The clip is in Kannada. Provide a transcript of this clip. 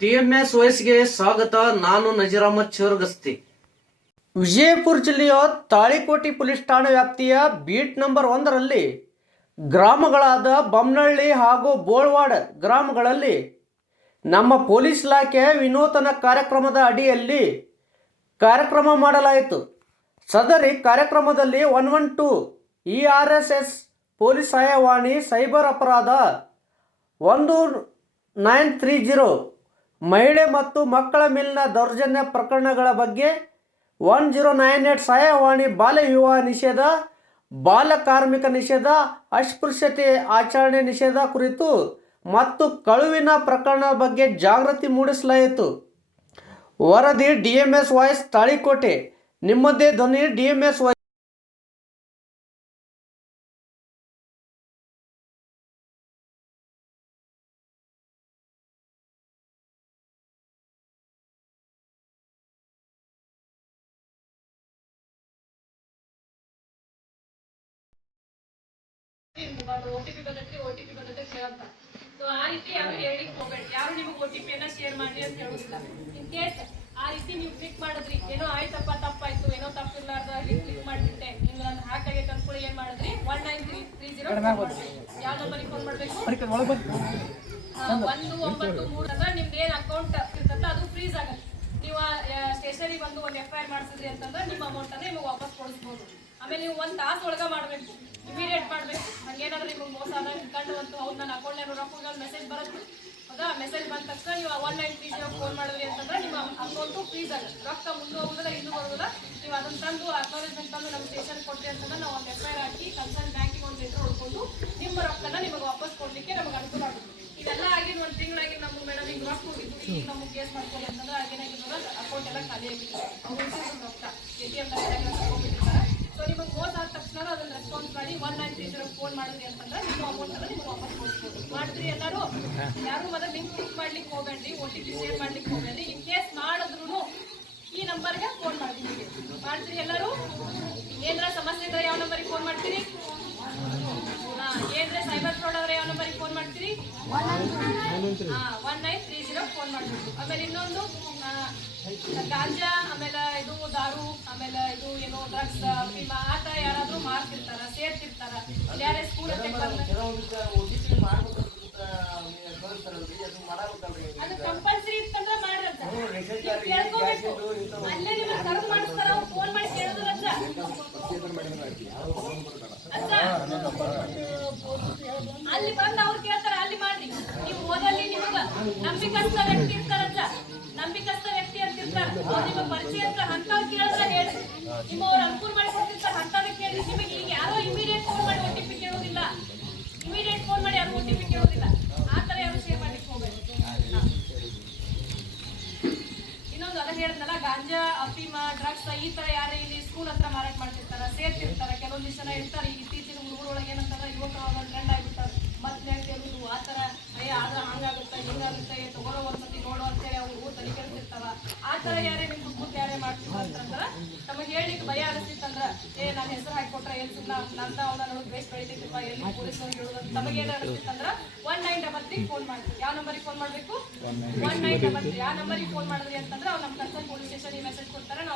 ಡಿಎಂಎಸ್ ವಯಸ್ಸಿಗೆ ಸ್ವಾಗತ. ನಾನು ನಜೀರಾಮತ್ ಚೋರ್ಗಸ್ತಿ. ವಿಜಯಪುರ ಜಿಲ್ಲೆಯ ತಾಳಿಕೋಟಿ ಪೊಲೀಸ್ ಠಾಣೆ ವ್ಯಾಪ್ತಿಯ ಬೀಟ್ ನಂಬರ್ ಒಂದರಲ್ಲಿ ಗ್ರಾಮಗಳಾದ ಬೊಮ್ಮನಹಳ್ಳಿ ಹಾಗೂ ಬೋಳ್ವಾಡ ಗ್ರಾಮಗಳಲ್ಲಿ ನಮ್ಮ ಪೊಲೀಸ್ ಇಲಾಖೆ ವಿನೂತನ ಕಾರ್ಯಕ್ರಮದ ಅಡಿಯಲ್ಲಿ ಕಾರ್ಯಕ್ರಮ ಮಾಡಲಾಯಿತು. ಸದರಿ ಕಾರ್ಯಕ್ರಮದಲ್ಲಿ one one two E R S S police ಸಹಾಯವಾಣಿ, ಸೈಬರ್ ಅಪರಾಧ ಒಂದು ನೈನ್ ತ್ರೀ ಜೀರೋ ಮಹಿಳೆ ಮತ್ತು ಮಕ್ಕಳ ಮೇಲಿನ ದೌರ್ಜನ್ಯ ಪ್ರಕರಣಗಳ ಬಗ್ಗೆ ಒನ್ ಜೀರೋ ನೈನ್ ಏಟ್ ಸಹಾಯವಾಣಿ ಬಾಲ್ಯ ವಿವಾಹ ನಿಷೇಧ ಬಾಲ ಕಾರ್ಮಿಕ ನಿಷೇಧ, ಅಸ್ಪೃಶ್ಯತೆ ಆಚರಣೆ ನಿಷೇಧ ಕುರಿತು ಮತ್ತು ಕಳುವಿನ ಪ್ರಕರಣ ಬಗ್ಗೆ ಜಾಗೃತಿ ಮೂಡಿಸಲಾಯಿತು. ವರದಿ D M S voice Talikote. ನಿಮ್ಮದೇ ಧ್ವನಿ D M S voice O T P ಬಂದೈತಿ ಓ ಟಿ ಪಿ ಬಂದೈತಿ ಕೇಳಂತ ಸೊ ಆ ರೀತಿ ಯಾರು ಹೇಳಿಕ್ ಹೋಗ್ಬೇಡಿ. ಯಾರು ನಿಮಗೆ ಓ ಟಿ ಪಿಯನ್ನ ಶೇರ್ ಮಾಡ್ರಿ ಅಂತ ಹೇಳೋದಿಲ್ಲ. ಇನ್ ಕೇಸ್ ಆ ರೀತಿ ನೀವು ಕ್ಲಿಕ್ ಮಾಡಿದ್ರಿ ಏನೋ ಆಯ್ತಪ್ಪ ತಪ್ಪಾಯ್ತು ಏನೋ ತಪ್ಪಿರ್ಲಾರ್ದ ಕ್ಲಿಕ್ ಮಾಡಿಬಿಟ್ಟೆ ನಿಮ್ಗೆ ನಾನು ಹ್ಯಾಕ್ ಆಗೈತೆ ಅನ್ಕೊಳ್ಳಿ ಏನ್ ಮಾಡಿದ್ರಿ? One nine three three zero ಯಾವ ನಂಬರಿಗೆ ಫೋನ್ ಮಾಡಬೇಕು? ಒಂದು ಒಂಬತ್ತು ಮೂರು ಅಂದ್ರೆ ನಿಮ್ದು ಏನ್ ಅಕೌಂಟ್ ಇರ್ತಲ್ಲ ಅದು ಫ್ರೀಸ್ ಆಗುತ್ತೆ. ನೀವು ಸ್ಟೇಷನರಿ ಬಂದು ಒಂದು ಎಫ್ ಐ ಆರ್ ಮಾಡಿಸಿದ್ರಿ ಅಂತಂದ್ರೆ ನಿಮ್ಮ ಅಮೌಂಟ್ ಅನ್ನ ನಿಮಗೆ ವಾಪಸ್ ಕೊಡಿಸ್ಬೋದು. ಆಮೇಲೆ ನೀವು ಒಂದು ತಾಸು ಒಳಗ ಮಾಡಬೇಕು. ಇಮಿಡಿಯೇಟ್ ಮಾಡಬೇಕು. ಹಂಗೇನಾದ್ರೂ ನಿಮಗೆ ಮೋಸ ಆದಾಗ ಕಂಡು ಬಂತು ಹೌದು ನನ್ನ ಅಕೌಂಟ್ ರೊಕ್ಕ ಮೆಸೇಜ್ ಬರುತ್ತೆ. ಹೌದಾ ಮೆಸೇಜ್ ಬಂದ ತಕ್ಷಣ ನೀವು one nine three zero phone ಮಾಡಿದ್ರಿ ಅಂತಂದ್ರೆ ನಿಮ್ಮ ಅಕೌಂಟು ಫ್ರೀಸ್ ಆಗುತ್ತೆ. ರೊಕ್ಕ ಮುಂದೆ ಹೋಗೋದಿಲ್ಲ ಇನ್ನೂ ಬರೋದಿಲ್ಲ. ನೀವು ಅದನ್ನ ತಂದು ಅಕ್ನಾಲೇಜ್ಮೆಂಟ್ ತಂದು ನಮ್ಮ ಸ್ಟೇಷನ್ ಕೊಟ್ಟಿ ಅಂತಂದ್ರೆ ನಾವು ಒಂದು ಎಫ್ ಐ ಆರ್ ಹಾಕಿ ಕನ್ಸರ್ನ್ ಬ್ಯಾಂಕಿಗೆ ಒಂದು ಹೆಸರು ಹೊಡ್ಕೊಂಡು ನಿಮ್ಮ ರೊಕ್ಕನ ನಿಮಗೆ ವಾಪಸ್ ಕೊಡ್ಲಿಕ್ಕೆ ನಮಗೆ ಅನುಕೂಲ ಆಗುತ್ತೆ. ಇದೆಲ್ಲ ಆಗಿನ ಒಂದು ತಿಂಗಳಾಗಿ ನಮ್ಗೆ ಮೇಡಮ್ ಈಗ ರೊಕ್ಕ ಹೋಗಿದ್ದು ಈಗ ನಮಗೆ ಕೇಸ್ ಮಾಡ್ಕೊಳ್ಳಿ ಅಂತಂದ್ರೆ ಆಗೇನಾಗಿರ್ತದ ಅಕೌಂಟ್ ಎಲ್ಲ ಖಾಲಿ ಆಗಿದೆ ಅವ್ರು ರೊಕ್ಕ. ಎ ಟಿ ಎಂ ಸೊ ನಿಮಗೆ ಮೋಸ ಆದ ತಕ್ಷಣ ಅದನ್ನ ರೆಸ್ಪಾನ್ಸ್ ಮಾಡಿ one nine three zero phone ಮಾಡಿದ್ರಿ ಅಂತಂದ್ರೆ ನಿಮ್ಮ ಅಮೌಂಟ್ ಅನ್ನ ನಿಮ್ಗೆ ವಾಪಸ್ ಕೊಡ್ಬೋದು. ಮಾಡ್ತೀರಿ ಎಲ್ಲರೂ? ಯಾರು ಮತ್ತೆ ಲಿಂಕ್ ಕ್ಲಿಕ್ ಮಾಡ್ಲಿಕ್ಕೆ ಹೋಗಬೇಡಿ ಓ ಟಿ ಪಿ ಶೇರ್ ಮಾಡ್ಲಿಕ್ಕೆ ಹೋಗಬೇಡಿ ಇನ್ ಕೇಸ್ ಮಾಡಿದ್ರು ಈ ನಂಬರ್ಗೆ ಫೋನ್ ಮಾಡ್ತೀನಿ. ಮಾಡ್ತೀರಿ ಎಲ್ಲರೂ? ಏನಾರ ಸಮಸ್ಯೆ ಇದ್ರೆ ಯಾವ ನಂಬರಿಗೆ ಫೋನ್ ಮಾಡ್ತೀರಿ? ಹಾಂ ಏನ್ರೆ ಸೈಬರ್ ಫ್ರಾಡ್ ಆದ್ರೆ ಯಾವ ನಂಬರಿಗೆ ಫೋನ್ ಮಾಡ್ತೀರಿ? ಒನ್ ನೈನ್ ತ್ರೀ ಆಮೇಲೆ ಇನ್ನೊಂದು ಗಾಂಜಾ ಆಮೇಲೆ ಇದು ದಾರು ಆಮೇಲೆ ಇದು ಏನು ಡ್ರಗ್ಸ್ ಭೀಮಾ ಆ ಥರ ಯಾರಾದ್ರೂ ಮಾರ್ತಿರ್ತಾರ ಸೇರ್ತಿರ್ತಾರ ಯಾರೇ ಸ್ಕೂಲ್ ಅದು ಕಂಪಲ್ಸರಿ ಇತ್ತಂದ್ರೆ ಮಾಡ್ರಂತ ನೀವ್ ಕೇಳ್ಕೋಬೇಕು ಅಲ್ಲೇ ನಿಮಗೆ ಕರೆದು ಮಾಡಿಸ್ತಾರ ಅವ್ರು ಫೋನ್ ಮಾಡಿ ಅಲ್ಲಿ ಬಂದು ಅವ್ರು ಕೇಳ್ತಾರ ಅಲ್ಲಿ ಮಾಡ್ರಿ ನೀವು ಓದಲ್ಲಿ ನಿಮ್ಗ ನಂಬಿಕಸ್ಥ ವ್ಯಕ್ತಿ ನಂಬಿಕಸ್ಥ ವ್ಯಕ್ತಿ ಅಂತ ಇರ್ತಾರ. ಅವ್ರು ನಿಮಗೆ ಪರಿಚಯ ಇರ್ತಾರ ಅಂತವ್ರು ಕೇಳಿದ್ರೆ ಹೇಳಿ. ನಿಮ್ಮ ಅವ್ರು ಅನುಕೂಲ ಮಾಡಿ ಕೊಡ್ತಿರ್ತಾರ ಕೇಳಿ, ನಿಮಗೆ ಈಗ ಯಾರೋ ಇಮಿಡಿಯೇಟ್ ಫೋನ್ ಮಾಡಿ ಒ ಕೇಳೋದಿಲ್ಲ ಇಮಿಡಿಯೇಟ್ ಫೋನ್ ಮಾಡಿ ಯಾರು ಒ ಕೇಳೋದಿಲ್ಲ ಆ ಥರ ಯಾರು ಶೇರ್ ಮಾಡ್ಲಿಕ್ಕೆ ಹೋಗಬೇಕು ಇನ್ನೊಂದು ಅದ ಹೇಳಿದ್ನಲ್ಲ, ಗಾಂಜಾ, ಅಫೀಮ ಡ್ರಗ್ಸ್ ಈ ತರ ಯಾರು ಇಲ್ಲಿ ಸ್ಕೂಲ್ ಹತ್ರ ಮಾರಾಟ ಮಾಡ್ತಿರ್ತಾರ, ಸೇರ್ತಿರ್ತಾರೆ. ಕೆಲವೊಂದಿಷ್ಟು ಜನ ಇರ್ತಾರೆ. ಈಗ ಇತ್ತೀಚಿನ ಹುಡುಗರೊಳಗೆ ಏನಂತಾರ ಯುವಕರು ಟ್ರೆಂಡ್ ಆಗಿರ್ತಾರೆ ಮತ್ತೆ ಕೆಲವು ಆ ತರ ಅಯ್ಯ ಆದ್ರೆ ಹಂಗಾಗುತ್ತೆ, ಹಿಂಗಾಗುತ್ತೆ, ತಗೊಳ್ಳೋ ಒಂದ್ಸತಿ ನೋಡೋ ಅಂತೇಳಿ ಅವ್ರು ತಲೆ ಕೆಡ್ತಿರ್ತಾರ ತರ ಯಾರೇ ನಿಮ್ ಹುಡುಗ ಯಾರೇ ಅಂತಂದ್ರೆ ತಮಗೆ ಹೇಳಲಿಕ್ಕೆ ಭಯ ಅನಿಸ್ತಿತ್ತಂದ್ರ ಏ ನನ್ನ ಹೆಸರು ಹಾಕೊಟ್ರೆ ಏನ್ ಸುಮ್ಮನೆ ನಂದ ಅವನ ನೋಡಿ ಬೇಸ್ ಬೆಳಿತೈತಿಪ್ಪ ಎಲ್ಲಿ ಪೊಲೀಸರಿಗೆ ಹೇಳೋದು ತಮಗೆ ಏನು ಅನಿಸ್ತಿತ್ತಂದ್ರ one nine double three phone ಮಾಡ್ತೀವಿ. ಯಾವ ನಂಬರಿಗೆ ಫೋನ್ ಮಾಡಬೇಕು? ಒನ್ ನೈನ್ ಡಬಲ್ ತ್ರೀ ಯಾವ ನಂಬರಿಗೆ ಫೋನ್ ಮಾಡಿದ್ರಿ ಅಂತಂದ್ರೆ ಅವ್ರು ನಮ್ಮ ಕನ್ಸರ್ನ್ ಪೊಲೀಸ್ ಸ್ಟೇಷನ್ ಮೆಸೇಜ್ ಕೊಡ್ತಾರೆ ನಾವು